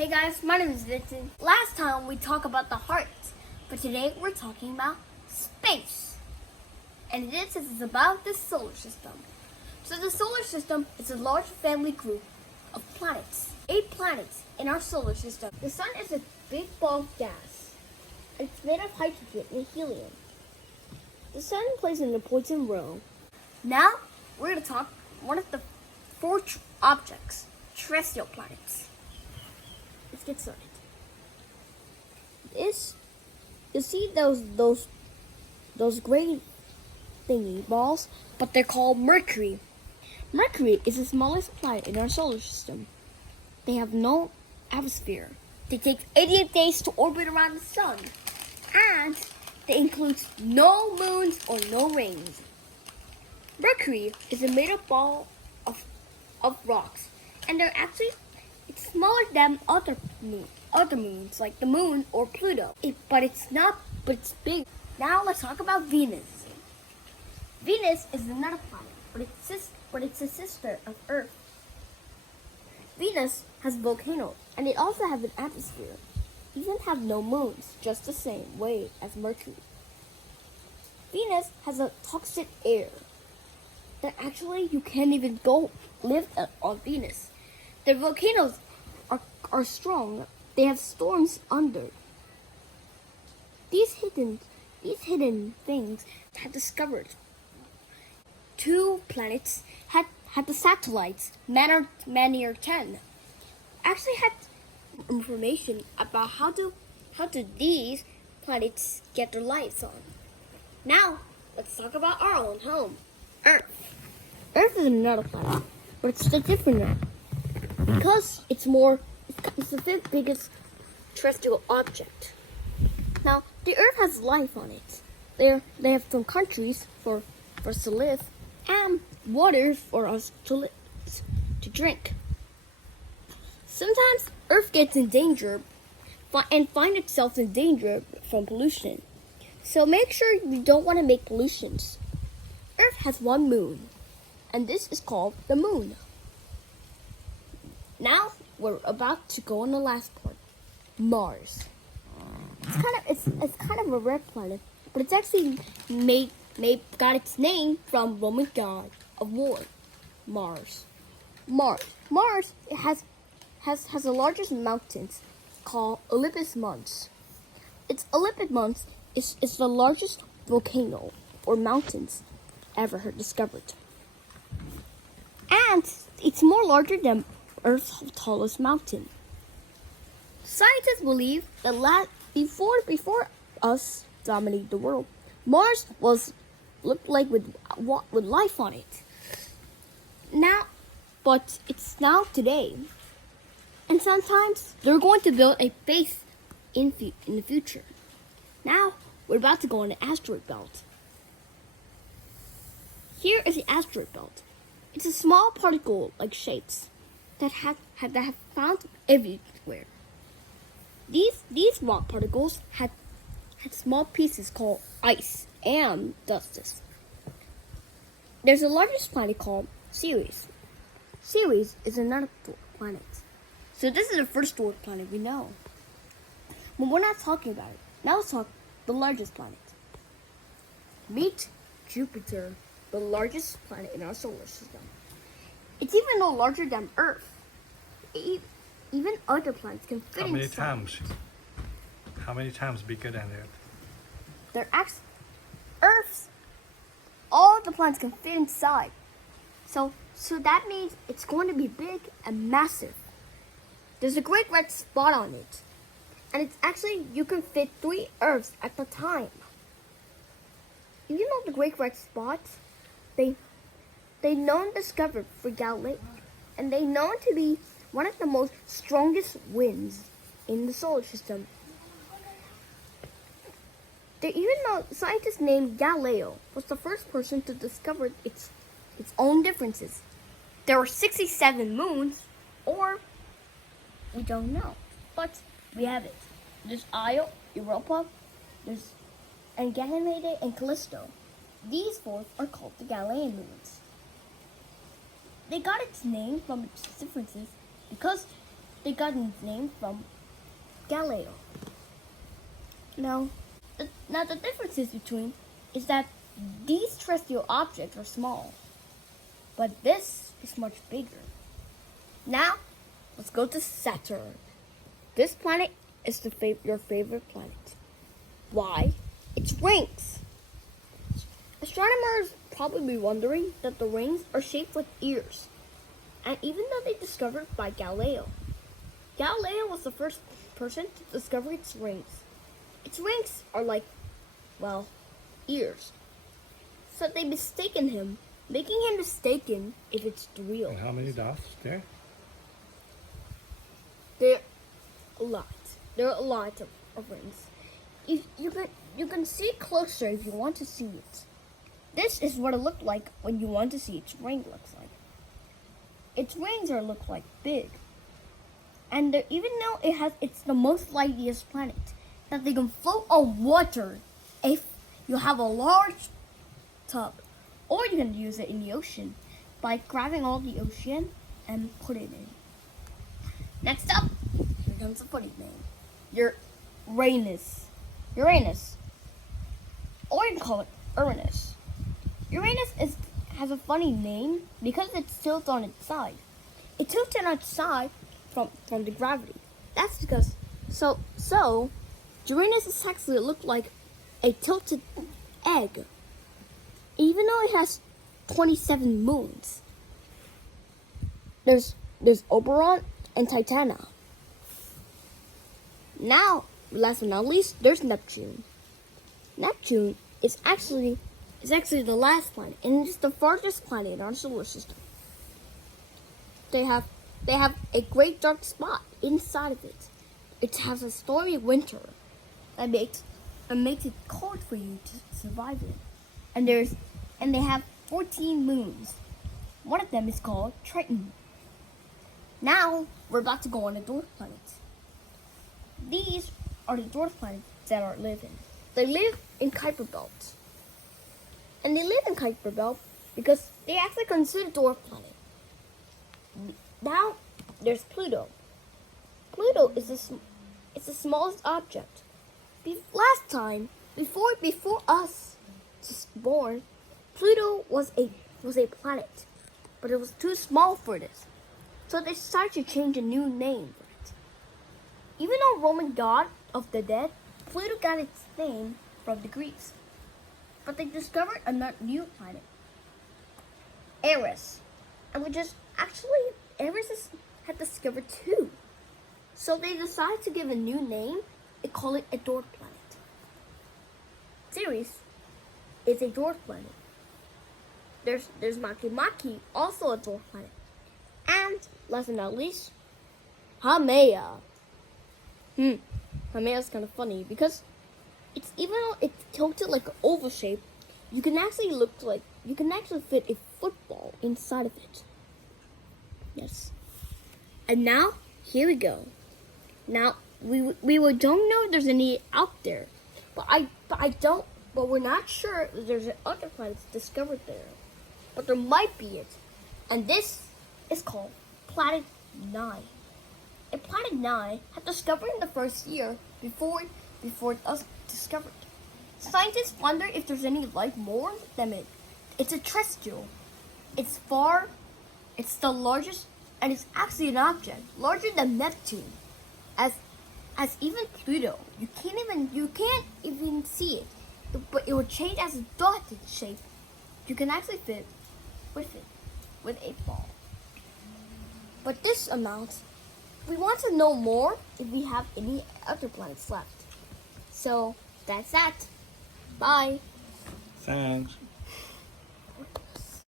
Hey guys, my name is Vincent. Last time we talked about the heart, but today we're talking about space. And this is about the solar system. So the solar system is a large family group of planets. 8 planets in our solar system. The sun is a big ball of gas. It's made of hydrogen and helium. The sun plays an important role. Now we're going to talk one of the 4 objects, terrestrial planets. Let's get started. You see those gray thingy balls, but they're called Mercury. Mercury is the smallest planet in our solar system. They have no atmosphere. They take 88 days to orbit around the sun, and they include no moons or no rings. Mercury is a made-up ball of rocks, and it's smaller than other moons, like the moon or Pluto. But it's big. Now let's talk about Venus. Venus is another planet, but it's a sister of Earth. Venus has volcanoes, and it also has an atmosphere. It doesn't have no moons, just the same way as Mercury. Venus has a toxic air that actually you can't even go live on Venus. The volcanoes are strong. They have storms under. These hidden things had discovered. 2 planets had the satellites, Manor 10. Actually had information about how do these planets get their lives on. Now let's talk about our own home, Earth. Earth is another planet, but it's different now. Because it's the 5th biggest terrestrial object. Now, the Earth has life on it. They have some countries for us to live, and water for us to drink. Sometimes Earth gets in danger and find itself in danger from pollution. So make sure you don't want to make pollutions. Earth has 1 moon, and this is called the moon. Now we're about to go on the last part, Mars. It's kind of a red planet, but it's actually got its name from Roman god of war, Mars. Mars has the largest mountains called Olympus Mons. Olympus Mons is the largest volcano or mountains ever discovered, and it's more larger than Earth's tallest mountain. Scientists believe that before us dominated the world, Mars looked like with life on it. But it's now today, and sometimes they're going to build a base in the future. Now we're about to go on the asteroid belt. Here is the asteroid belt. It's a small particle-like shapes that have found everywhere. These rock particles had small pieces called ice and dust. There's a largest planet called Ceres. Ceres is another planet. So this is the first dwarf planet we know. But we're not talking about it. Now let's talk the largest planet. Meet Jupiter, the largest planet in our solar system. It's even no larger than Earth. Even other planets can fit inside. How many times bigger than Earth? Earth's, all the planets can fit inside. So that means it's going to be big and massive. There's a great red spot on it. And it's actually, you can fit 3 Earths at a time. You know the great red spot? They known discovered for Galileo, and they known to be one of the most strongest winds in the solar system. They even know scientists named Galileo was the first person to discover its own differences. There are 67 moons, or we don't know, but we have it. There's Io, Europa, and Ganymede and Callisto. These 4 are called the Galilean moons. They got its name from its differences because they got its name from Galileo. Now, the difference is that these terrestrial objects are small, but this is much bigger. Now, let's go to Saturn. This planet is your favorite planet. Why? Its rings. Astronomers probably be wondering that the rings are shaped like ears, and even though they discovered by Galileo was the first person to discover its rings. Its rings are like, well, ears. So they mistaken him, making him mistaken if it's real. And how many dots there? There are a lot. There are a lot of rings. You can see it closer if you want to see it. This is what it looked like when you want to see its ring looks like. Its rings look like big. And even though it's the most lightest planet, that they can float on water if you have a large tub. Or you can use it in the ocean by grabbing all the ocean and put it in. Next up, here comes a funny name. Uranus. Or you can call it Uranus. Uranus has a funny name because it's tilted on its side. It tilted on its side from the gravity. That's because so Uranus is actually look like a tilted egg. Even though it has 27 moons. There's Oberon and Titania. Now, last but not least, there's Neptune. Neptune is actually the last planet, and it's the farthest planet in our solar system. They have a great dark spot inside of it. It has a stormy winter that makes it cold for you to survive it. And they have 14 moons. One of them is called Triton. Now we're about to go on a dwarf planet. These are the dwarf planets that are living. They live in Kuiper Belt. And they live in Kuiper Belt because they actually consider dwarf planet. Now there's Pluto. Pluto is the smallest object. Last time, before us was born, Pluto was a planet, but it was too small for this. So they decided to change a new name for it. Even though Roman god of the dead, Pluto got its name from the Greeks. But they discovered a new planet, Eris, and Eris had discovered too. So they decided to give a new name and call it a dwarf planet. Ceres is a dwarf planet. There's Makemake, also a dwarf planet. And last but not least, Haumea. Haumea is kind of funny because even though it's tilted like an oval shape, you can actually fit a football inside of it. Yes. And now here we go. Now we don't know if there's any out there, but we're not sure if there's other planets discovered there. But there might be it. And this is called Planet-9. And Planet-9 had discovered in the first year before it was discovered. Scientists wonder if there's any life more than it. It's a terrestrial. It's the largest, and it's actually an object larger than Neptune. As even Pluto, you can't even see it. But it will change as a dotted shape. You can actually fit with a ball. But this amount, we want to know more if we have any other planets left. So that's that. Bye. Thanks.